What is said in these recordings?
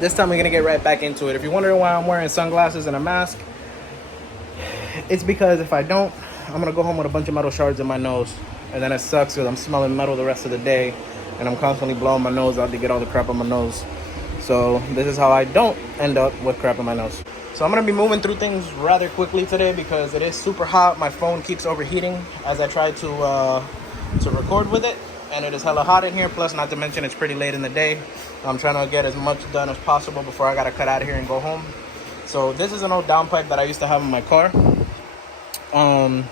This time we're gonna get right back into it. If you're wondering why I'm wearing sunglasses and a mask, it's because if I don't, I'm gonna go home with a bunch of metal shards in my nose, and then it sucks because I'm smelling metal the rest of the day, and I'm constantly blowing my nose out to get all the crap on my nose. So this is how I don't end up with crap on my nose. So I'm gonna be moving through things rather quickly today because it is super hot. My phone keeps overheating as I try to record with it, and it is hella hot in here. Plus, not to mention, it's pretty late in the day. I'm trying to get as much done as possible before I gotta cut out of here and go home. So this is an old downpipe that I used to have in my car. It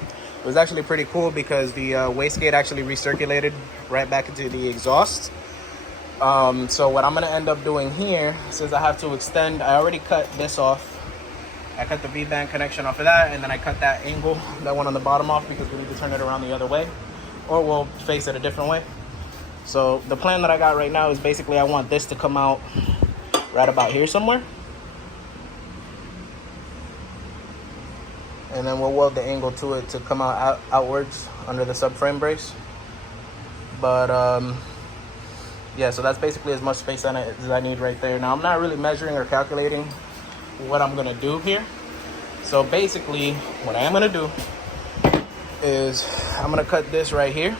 was actually pretty cool because the wastegate actually recirculated right back into the exhaust. So what I'm gonna end up doing here, since I have to extend, I already cut this off. I cut the V-band connection off of that, and then I cut that angle, that one on the bottom off, because we need to turn it around the other way, or we'll face it a different way. So the plan that I got right now is basically I want this to come out right about here somewhere. And then we'll weld the angle to it to come outwards under the subframe brace. But yeah, so that's basically as much space as I need right there. Now I'm not really measuring or calculating what I'm gonna do here. So basically what I am gonna do is I'm gonna cut this right here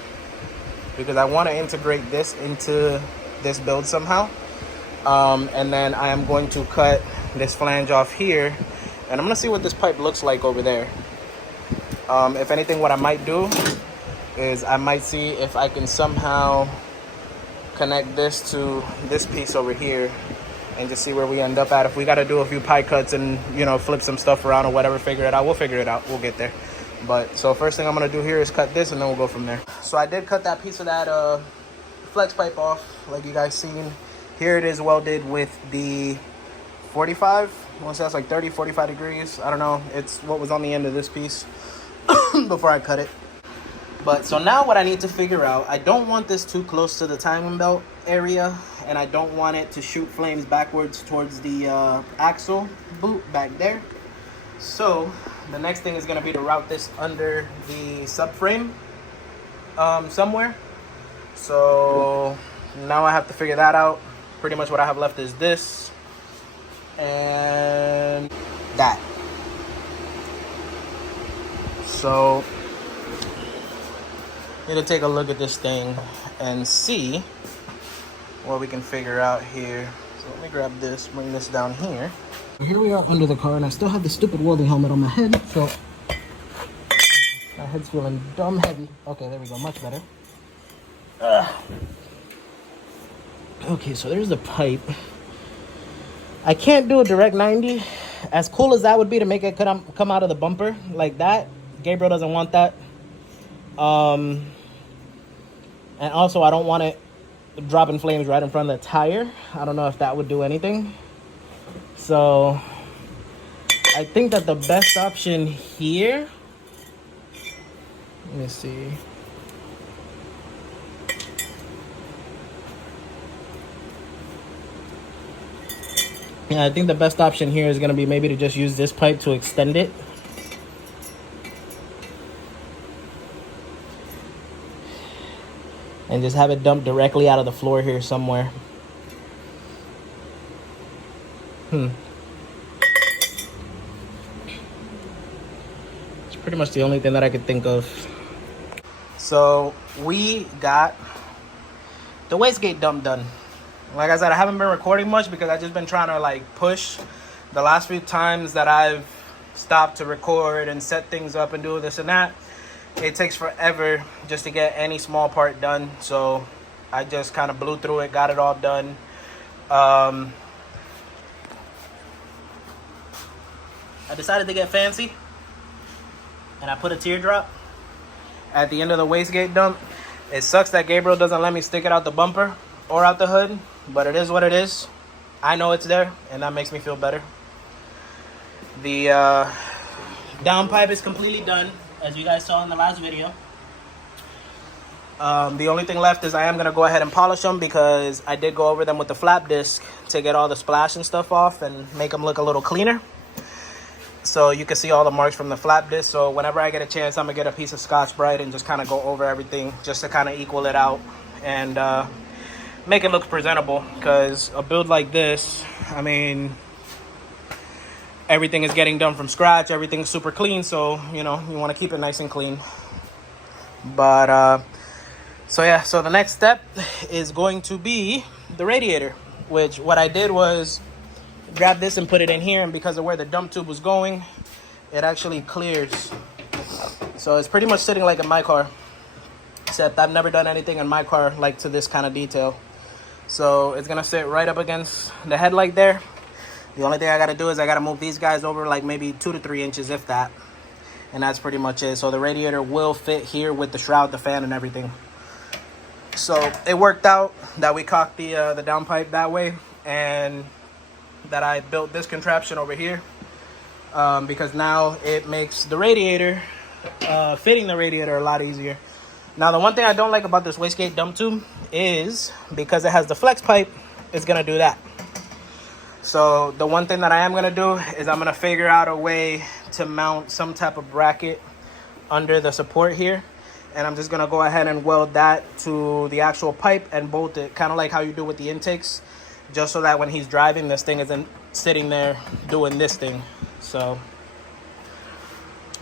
because I want to integrate this into this build somehow. And then I am going to cut this flange off here, and I'm gonna see what this pipe looks like over there. If anything, what I might do is I might see if I can somehow connect this to this piece over here and just see where we end up at. If we got to do a few pie cuts and, you know, flip some stuff around or whatever, figure it out, we'll figure it out. We'll get there. But so first thing I'm gonna do here is cut this, and then we'll go from there. So I did cut that piece of that flex pipe off, like you guys seen. Here it is welded with the 45. I want to say that's like 30, 45 degrees. I don't know. It's what was on the end of this piece before I cut it. But so now what I need to figure out, I don't want this too close to the timing belt area, and I don't want it to shoot flames backwards towards the axle boot back there. So the next thing is going to be to route this under the subframe somewhere. So now I have to figure that out. Pretty much what I have left is this and that. So I'm going to take a look at this thing and see what we can figure out here. So let me grab this, bring this down here. Here we are under the car, and I still have the stupid welding helmet on my head, so my head's feeling dumb heavy. Okay, there we go, much better. Okay, so there's the pipe. I can't do a direct 90. As cool as that would be to make it come out of the bumper like that, Gabriel doesn't want that. And also I don't want it dropping flames right in front of the tire. I don't know if that would do anything. So I think that the best option here, let me see. Yeah, I think the best option here is going to be maybe to just use this pipe to extend it. and just have it dumped directly out of the floor here somewhere. It's pretty much the only thing that I could think of. So we got the wastegate dump done. Like I said, I haven't been recording much because I've just been trying to like push. The last few times that I've stopped to record and set things up and do this and that, it takes forever just to get any small part done. So I just kind of blew through it, got it all done. I decided to get fancy, and I put a teardrop at the end of the wastegate dump. It sucks that Gabriel doesn't let me stick it out the bumper or out the hood, but it is what it is. I know it's there, and that makes me feel better. The downpipe is completely done, as you guys saw in the last video. The only thing left is I am going to go ahead and polish them, because I did go over them with the flap disc to get all the splash and stuff off and make them look a little cleaner. So you can see all the marks from the flap disc. So whenever I get a chance, I'm going to get a piece of Scotch-Brite and just kind of go over everything just to kind of equal it out and make it look presentable. Because a build like this, I mean, everything is getting done from scratch. Everything's super clean. So, you know, you want to keep it nice and clean. But, so yeah, so the next step is going to be the radiator, which what I did was grab this and put it in here, and because of where the dump tube was going, it actually clears. So it's pretty much sitting like in my car, except I've never done anything in my car like to this kind of detail. So it's gonna sit right up against the headlight there. The only thing I gotta do is I gotta move these guys over like maybe 2 to 3 inches, if that, and that's pretty much it. So the radiator will fit here with the shroud, the fan, and everything. So it worked out that we cocked the downpipe that way, and that I built this contraption over here, because now it makes the radiator, fitting the radiator, a lot easier. Now, the one thing I don't like about this wastegate dump tube is because it has the flex pipe, it's gonna do that. So the one thing that I am gonna do is I'm gonna figure out a way to mount some type of bracket under the support here, and I'm just gonna go ahead and weld that to the actual pipe and bolt it, kind of like how you do with the intakes, just so that when he's driving, this thing isn't sitting there doing this thing. So,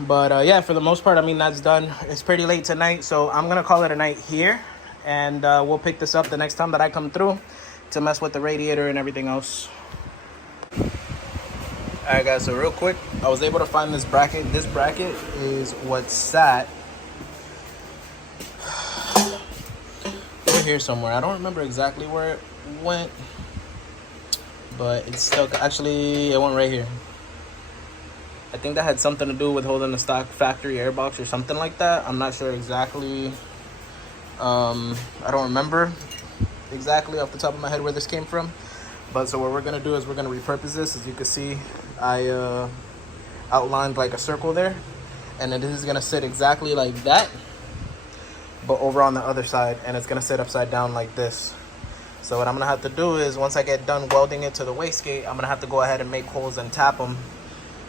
but yeah, for the most part, I mean, that's done. It's pretty late tonight, so I'm gonna call it a night here, and we'll pick this up the next time that I come through to mess with the radiator and everything else. All right, guys, so real quick, I was able to find this bracket. This bracket is what sat over here somewhere. I don't remember exactly where it went, but it's stuck. Actually, it went right here. I think that had something to do with holding the stock factory airbox or something like that. I'm not sure exactly. I don't remember exactly off the top of my head where this came from. But so what we're gonna do is we're gonna repurpose this. As you can see, I outlined like a circle there, and then this is gonna sit exactly like that, but over on the other side, and it's gonna sit upside down like this. So what I'm gonna have to do is, once I get done welding it to the wastegate, I'm gonna have to go ahead and make holes and tap them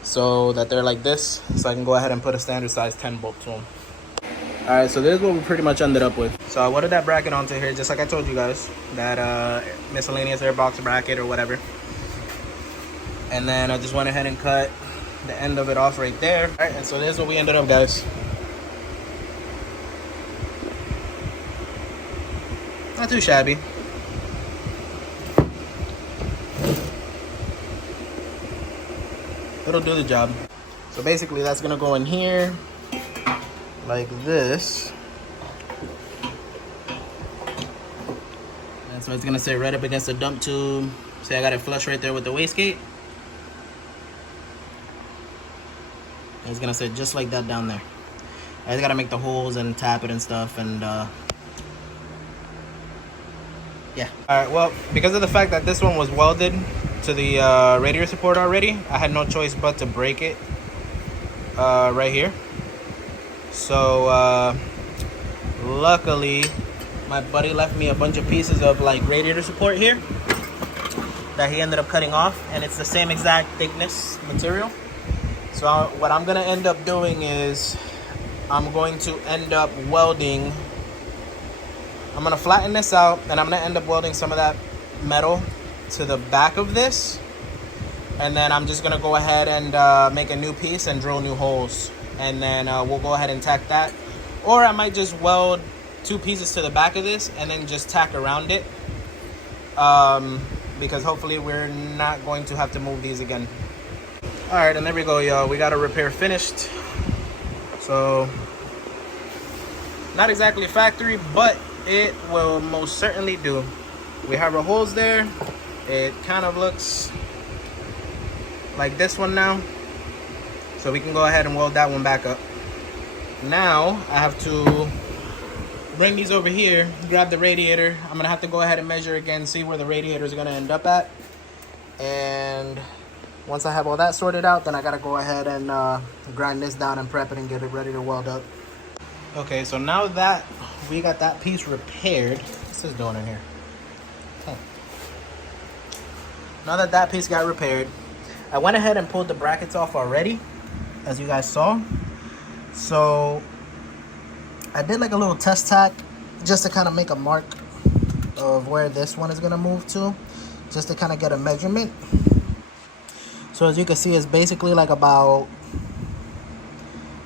so that they're like this, so I can go ahead and put a standard size 10 bolt to them. All right, so this is what we pretty much ended up with. So I welded that bracket onto here, just like I told you guys, that miscellaneous airbox bracket or whatever. And then I just went ahead and cut the end of it off right there. All right, and so this is what we ended up, guys. Not too shabby. It'll do the job. So basically that's gonna go in here like this, and so it's gonna sit right up against the dump tube. See, I got it flush right there with the wastegate, and it's gonna sit just like that down there. I just gotta make the holes and tap it and stuff, and yeah. All right, well, because of the fact that this one was welded to the radiator support already, I had no choice but to break it right here. So luckily my buddy left me a bunch of pieces of like radiator support here that he ended up cutting off, and it's the same exact thickness material. So what I'm gonna end up doing is I'm going to end up welding I'm gonna flatten this out, and I'm gonna end up welding some of that metal to the back of this, and then I'm just gonna go ahead and make a new piece and drill new holes, and then we'll go ahead and tack that. Or I might just weld 2 pieces to the back of this and then just tack around it, because hopefully we're not going to have to move these again. All right, and there we go, y'all. We got a repair finished. So not exactly factory, but it will most certainly do. We have our holes there. It kind of looks like this one now, so we can go ahead and weld that one back up. Now I have to bring these over here, grab the radiator. I'm gonna have to go ahead and measure again, see where the radiator is gonna end up at, and once I have all that sorted out, then I gotta go ahead and grind this down and prep it and get it ready to weld up. Okay, so now that we got that piece repaired, what's this doing in here? Now that that piece got repaired, I went ahead and pulled the brackets off already, as you guys saw. So I did like a little test tack just to kind of make a mark of where this one is gonna move to, just to kind of get a measurement. So as you can see, it's basically like about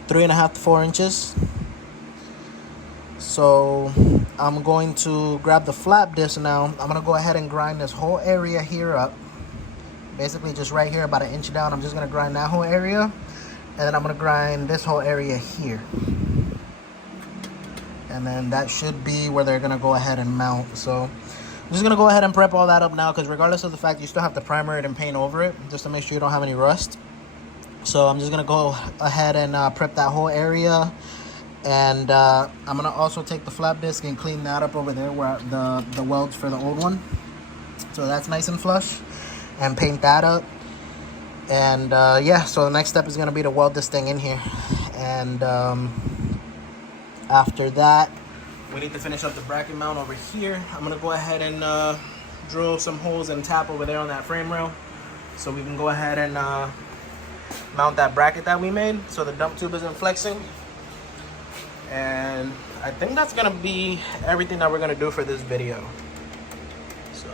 3.5 to 4 inches. So I'm going to grab the flap disc now. I'm gonna go ahead and grind this whole area here up. Basically just right here, about 1 inch down. I'm just gonna grind that whole area. And then I'm gonna grind this whole area here. And then that should be where they're gonna go ahead and mount. So I'm just gonna go ahead and prep all that up now, because regardless of the fact, you still have to primer it and paint over it just to make sure you don't have any rust. So I'm just gonna go ahead and prep that whole area. And I'm gonna also take the flap disc and clean that up over there where the welds for the old one. So that's nice and flush. And paint that up. And yeah, so the next step is gonna be to weld this thing in here. And after that, we need to finish up the bracket mount over here. I'm gonna go ahead and drill some holes and tap over there on that frame rail, so we can go ahead and mount that bracket that we made, so the dump tube isn't flexing. And I think that's gonna be everything that we're gonna do for this video. So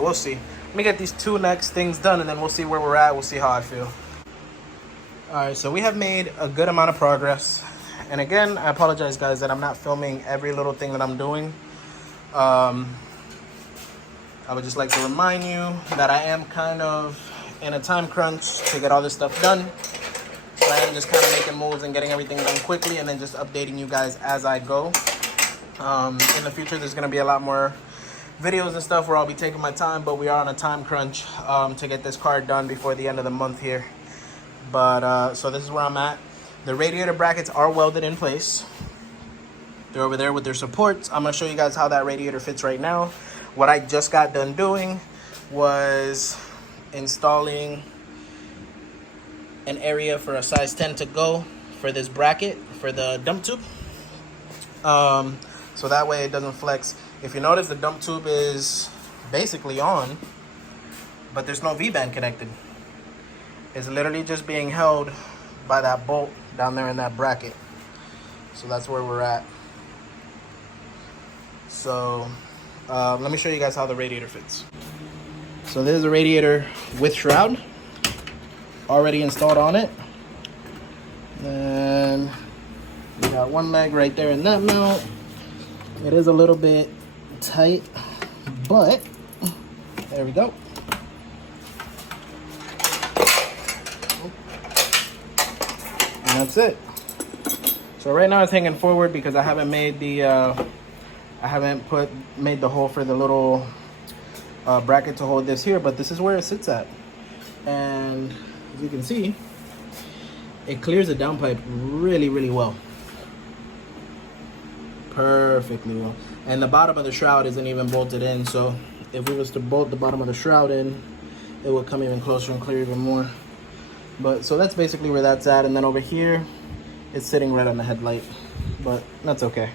we'll see. Let me get these 2 next things done, and then we'll see where we're at. We'll see how I feel. All right, so we have made a good amount of progress. And again, I apologize, guys, that I'm not filming every little thing that I'm doing. I would just like to remind you that I am kind of in a time crunch to get all this stuff done. So I am just kind of making moves and getting everything done quickly, and then just updating you guys as I go. In the future, there's going to be a lot more videos and stuff where I'll be taking my time, but we are on a time crunch to get this car done before the end of the month here. But so this is where I'm at. The radiator brackets are welded in place. They're over there with their supports. I'm gonna show you guys how that radiator fits right now. What I just got done doing was installing an area for a size 10 to go for this bracket for the dump tube. So that way it doesn't flex. If you notice, the dump tube is basically on, but there's no V-band connected. It's literally just being held by that bolt down there in that bracket. So that's where we're at. So let me show you guys how the radiator fits. So there's a radiator with shroud already installed on it. And we got one leg right there in that mount. It is a little bit tight, but there we go. And that's it. So right now it's hanging forward because I haven't made the made the hole for the little bracket to hold this here, but this is where it sits at. And as you can see, it clears the downpipe really, really well. Perfectly well. And the bottom of the shroud isn't even bolted in, so if we was to bolt the bottom of the shroud in, it would come even closer and clear even more. But so that's basically where that's at. And then over here, it's sitting right on the headlight, but that's okay.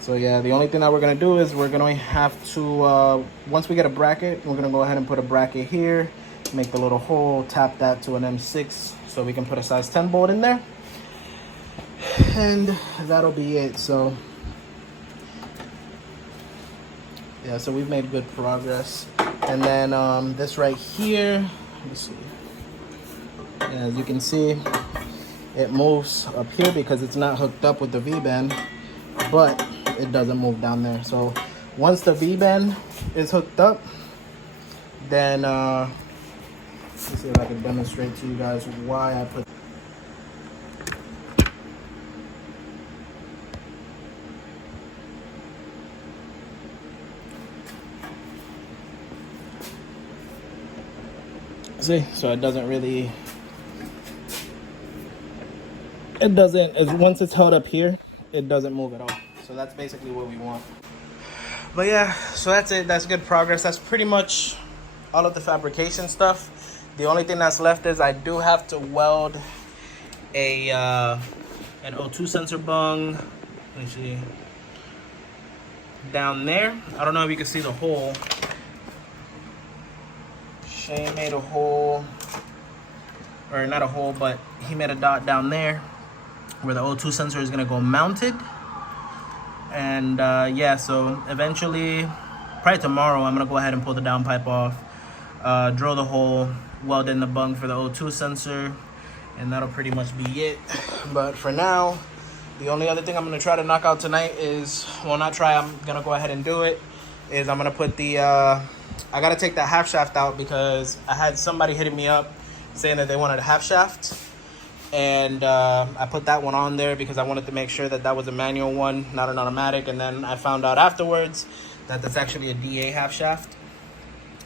So yeah, the only thing that we're gonna do is we're gonna have to, once we get a bracket, we're gonna go ahead and put a bracket here, make the little hole, tap that to an M6 so we can put a size 10 bolt in there. And that'll be it. So Yeah, so we've made good progress. And then this right here, let's see. As you can see, it moves up here because it's not hooked up with the V-band, but it doesn't move down there. So once the V-band is hooked up, then let's see if I can demonstrate to you guys why I put. See, so it doesn't really, once it's held up here, it doesn't move at all. So that's basically what we want. But yeah, so that's it. That's good progress. That's pretty much all of the fabrication stuff. The only thing that's left is I do have to weld a an O2 sensor bung. Let me see. Down there. I don't know if you can see the hole. Shane made a hole, or not a hole, but he made a dot down there where the O2 sensor is gonna go mounted. And yeah, so eventually, probably tomorrow, I'm gonna go ahead and pull the downpipe off, drill the hole, weld in the bung for the O2 sensor, and that'll pretty much be it. But for now, the only other thing I'm gonna try to knock out tonight is, well, not try, I'm gonna go ahead and do it, is I'm gonna put the, I gotta take that half shaft out because I had somebody hitting me up saying that they wanted a half shaft. And I put that one on there because I wanted to make sure that that was a manual one, not an automatic. And then I found out afterwards that that's actually a DA half shaft,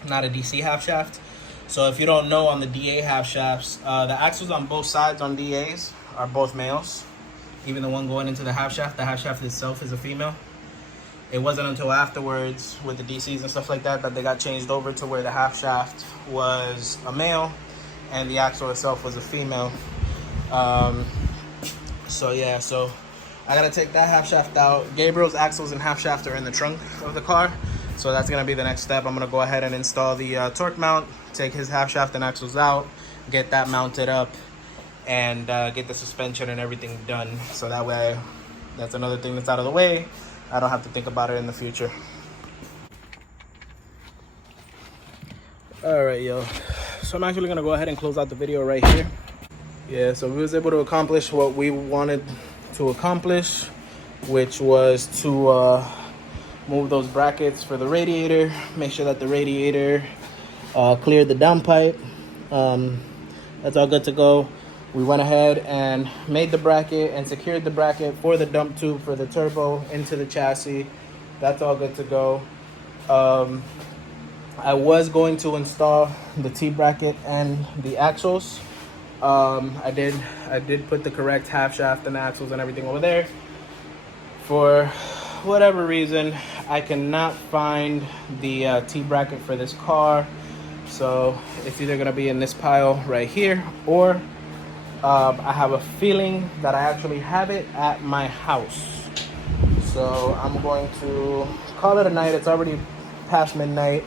not a DC half shaft. So if you don't know, on the DA half shafts, the axles on both sides on DAs are both males. Even the one going into the half shaft itself is a female. It wasn't until afterwards with the DCs and stuff like that that they got changed over to where the half shaft was a male and the axle itself was a female. So yeah, so I gotta take that half shaft out. Gabriel's axles and half shaft are in the trunk of the car, so that's gonna be the next step. I'm gonna go ahead and install the torque mount, take his half shaft and axles out, get that mounted up, and get the suspension and everything done, so that way that's another thing that's out of the way. I don't have to think about it in the future. All right, yo, so I'm actually gonna go ahead and close out the video right here. Yeah, so we was able to accomplish what we wanted to accomplish, which was to move those brackets for the radiator, make sure that the radiator cleared the downpipe. That's all good to go. We went ahead and made the bracket and secured the bracket for the dump tube for the turbo into the chassis. That's all good to go. I was going to install the T-bracket and the axles. I did put the correct half shaft and axles and everything over there. For whatever reason, I cannot find the T-bracket for this car. So it's either gonna be in this pile right here, or I have a feeling that I actually have it at my house. So I'm going to call it a night. It's already past midnight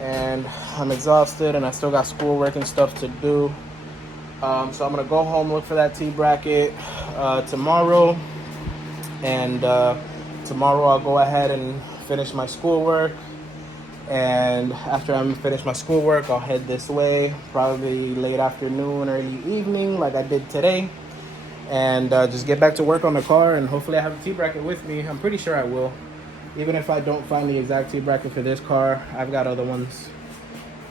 and I'm exhausted and I still got schoolwork and stuff to do. So I'm gonna go home, look for that T-bracket tomorrow, and tomorrow I'll go ahead and finish my schoolwork. And after I'm finished my schoolwork, I'll head this way, probably late afternoon, early evening, like I did today, and just get back to work on the car. And hopefully I have a T-bracket with me. I'm pretty sure I will. Even if I don't find the exact T-bracket for this car, I've got other ones.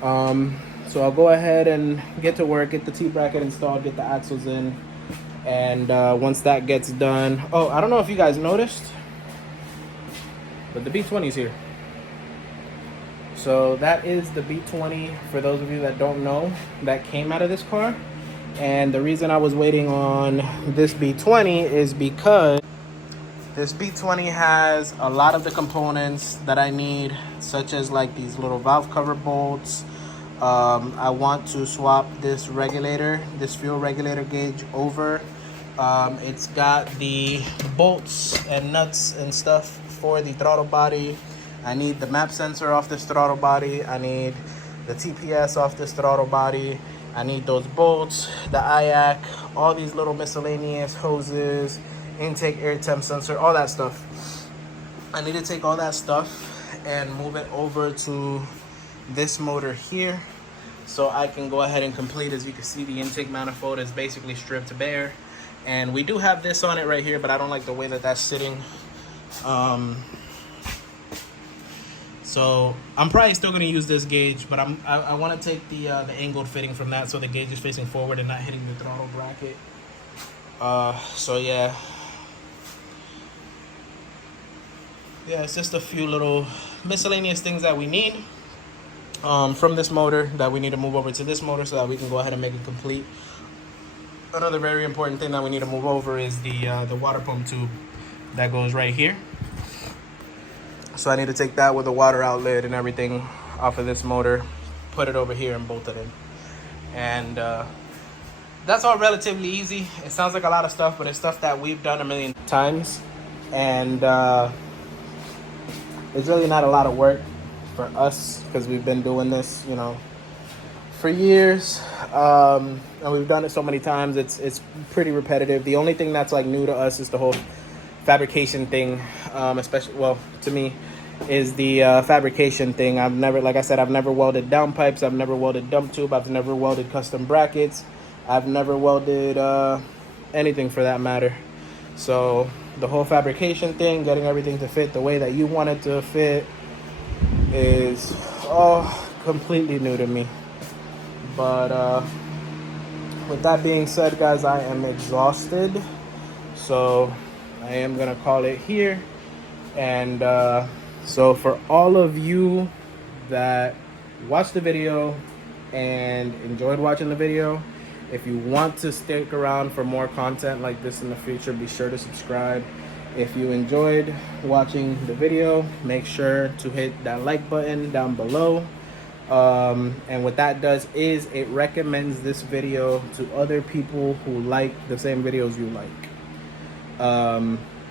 So I'll go ahead and get to work, get the T-bracket installed, get the axles in, and once that gets done, oh, I don't know if you guys noticed, but the B20 is here. So that is the B20, for those of you that don't know, that came out of this car. And the reason I was waiting on this B20 is because this B20 has a lot of the components that I need, such as like these little valve cover bolts. I want to swap this regulator, this fuel regulator gauge over. It's got the bolts and nuts and stuff for the throttle body. I need the map sensor off this throttle body. I need the TPS off this throttle body. I need those bolts, the IAC, all these little miscellaneous hoses, intake air temp sensor, all that stuff. I need to take all that stuff and move it over to this motor here, so I can go ahead and complete. As you can see, the intake manifold is basically stripped bare, and we do have this on it right here, but I don't like the way that that's sitting. So I'm probably still going to use this gauge, but I want to take the angled fitting from that, so the gauge is facing forward and not hitting the throttle bracket. So yeah, it's just a few little miscellaneous things that we need from this motor that we need to move over to this motor, so that we can go ahead and make it complete. Another very important thing that we need to move over is the water pump tube that goes right here. So I need to take that with the water outlet and everything off of this motor, put it over here and bolt it in. And that's all relatively easy. It sounds like a lot of stuff, but it's stuff that we've done a million times. And it's really not a lot of work for us, because we've been doing this, you know, for years. And we've done it so many times, it's pretty repetitive. The only thing that's like new to us is the whole fabrication thing, especially, well, to me, is the fabrication thing. I've never, like I said, I've never welded downpipes, I've never welded dump tube, I've never welded custom brackets, I've never welded anything for that matter. So the whole fabrication thing, getting everything to fit the way that you want it to fit, is all completely new to me. But with that being said, guys, I am exhausted, so I am gonna call it here. And so for all of you that watched the video and enjoyed watching the video, if you want to stick around for more content like this in the future, be sure to subscribe. If you enjoyed watching the video, make sure to hit that like button down below. And what that does is it recommends this video to other people who like the same videos you like.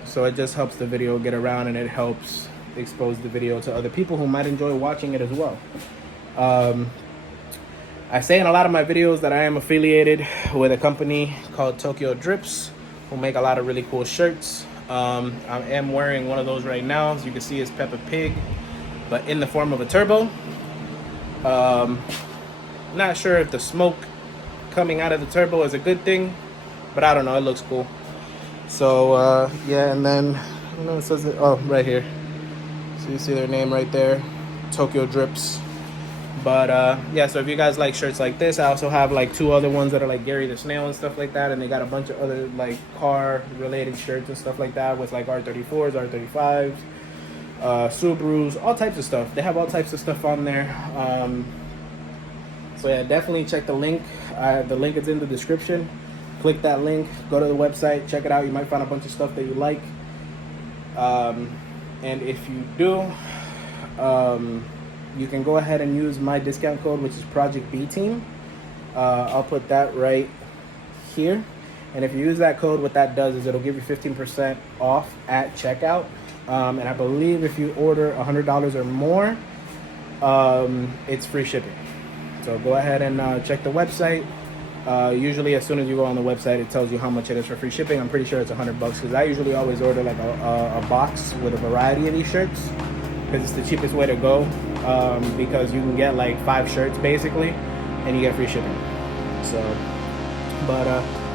So it just helps the video get around, and it helps expose the video to other people who might enjoy watching it as well. I say in a lot of my videos that I am affiliated with a company called Tokyo Drips, who make a lot of really cool shirts. I am wearing one of those right now. As you can see, it's Peppa Pig, but in the form of a turbo. Not sure if the smoke coming out of the turbo is a good thing, but I don't know, it looks cool. So yeah, and then I don't know, it says it, oh, right here, so you see their name right there, Tokyo Drips. But yeah, so if you guys like shirts like this, I also have like 2 other ones that are like Gary the Snail and stuff like that, and they got a bunch of other like car related shirts and stuff like that with like R34s, R35s, Subarus, all types of stuff. They have all types of stuff on there. So yeah, definitely check the link. The link is in the description. Click that link, go to the website, check it out. You might find a bunch of stuff that you like. And if you do, you can go ahead and use my discount code, which is Project B Team. I'll put that right here. And if you use that code, what that does is it'll give you 15% off at checkout. And I believe if you order $100 or more, it's free shipping. So go ahead and check the website. Usually as soon as you go on the website, it tells you how much it is for free shipping. I'm pretty sure it's $100, because I usually always order like a box with a variety of these shirts, because it's the cheapest way to go. Because you can get like 5 shirts basically, and you get free shipping. So, but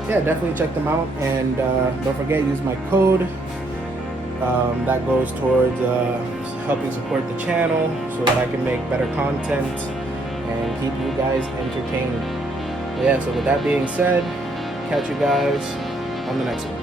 yeah, definitely check them out, and don't forget, use my code. That goes towards helping support the channel, so that I can make better content and keep you guys entertained. But yeah, so with that being said, catch you guys on the next one.